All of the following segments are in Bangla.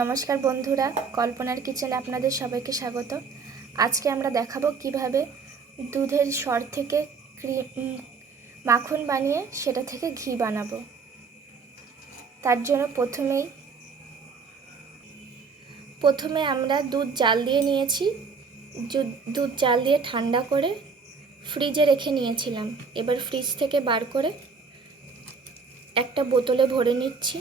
নমস্কার বন্ধুরা, কল্পনার কিচেনে আপনাদের সবাইকে স্বাগত। আজকে আমরা দেখাবো কীভাবে দুধের সর থেকে ক্রিম মাখন বানিয়ে সেটা থেকে ঘি বানাবো। তার জন্য প্রথমেই, প্রথমে আমরা দুধ জাল দিয়ে নিয়েছি। দুধ জাল দিয়ে ঠান্ডা করে ফ্রিজে রেখে নিয়েছিলাম। এবার ফ্রিজ থেকে বার করে একটা বোতলে ভরে নিচ্ছি।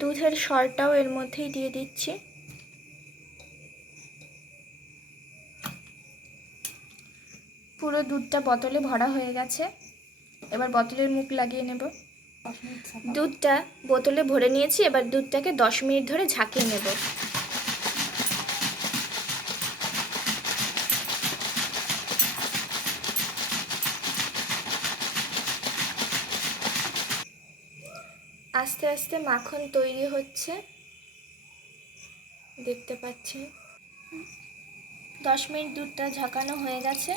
দুধের সরটাও এর মধ্যেই দিয়ে দিচ্ছি। পুরো দুধটা বোতলে ভরা হয়ে গেছে। এবার বোতলের মুখ লাগিয়ে নেব। দুধটা বোতলে ভরে নিয়েছি এবার দুধটাকে দশ মিনিট ধরে ঝাঁকিয়ে নেব। আস্তে আস্তে মাখন তৈরি হচ্ছে। দেখতে পাচ্ছি দশ মিনিট দুধটা ঝাঁকানো হয়ে গেছে।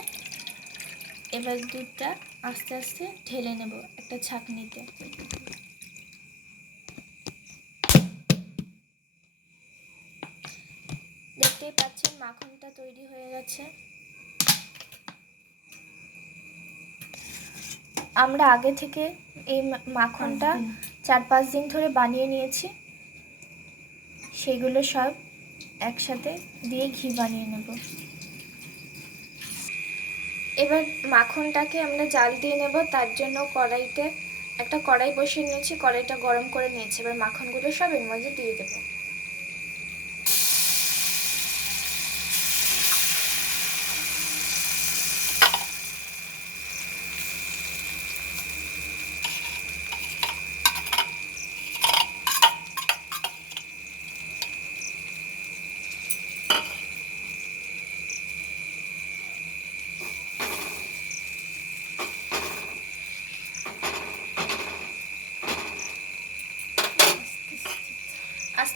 এবার দুধটা আস্তে আস্তে ঢেলে নেব একটা ছাঁকনিতে। দেখতেই পাচ্ছেন মাখনটা তৈরি হয়ে গেছে। আমরা আগে থেকে এই মাখনটা চার পাঁচ দিন ধরে বানিয়ে নিয়েছি। সেগুলো সব একসাথে দিয়ে ঘি বানিয়ে নেব। এবার মাখনটাকে আমরা জাল দিয়ে নেব। তার জন্য কড়াইতে একটা কড়াই বসিয়ে নিয়েছি। কড়াইটা গরম করে নিয়েছি। এবার মাখনগুলো সব এর মধ্যে দিয়ে দেবো।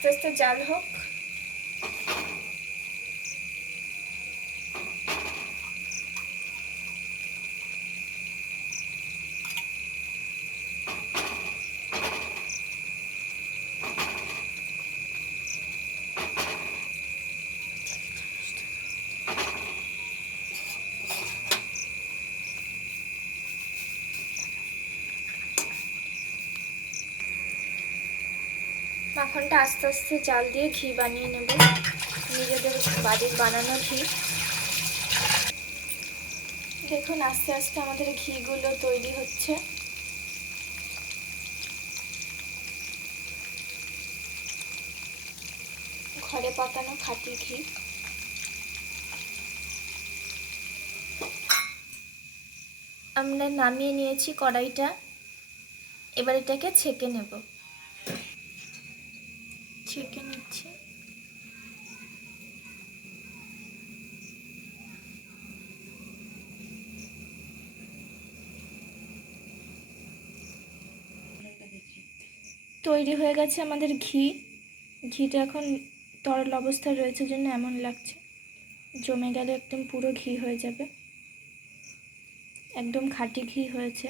আস্তে আস্তে জাল হোক। মাখনটা আস্তে আস্তে চাল দিয়ে ঘি বানিয়ে নেব। নিজেদের বাড়ির বানানো ঘি। দেখুন, আস্তে আস্তে আমাদের ঘিগুলো তৈরি হচ্ছে। ঘরে পাকানো খাঁটি ঘি। আমরা নামিয়ে নিয়েছি কড়াইটা। এবার এটাকে ছেঁকে নেব। ছেঁকে নিচ্ছি। তৈরি হয়ে গেছে আমাদের ঘি। ঘিটা এখন তরল অবস্থায় রয়েছে জন্য এমন লাগছে। জমে গেলে একদম পুরো ঘি হয়ে যাবে। একদম খাঁটি ঘি হয়েছে।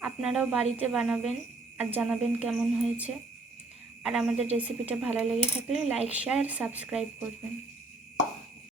আপনারাও বাড়িতে বানাবেন আর জানাবেন কেমন হয়েছে। আর আমাদের রেসিপিটা ভালো লেগে থাকলে লাইক শেয়ার আর সাবস্ক্রাইব করবেন।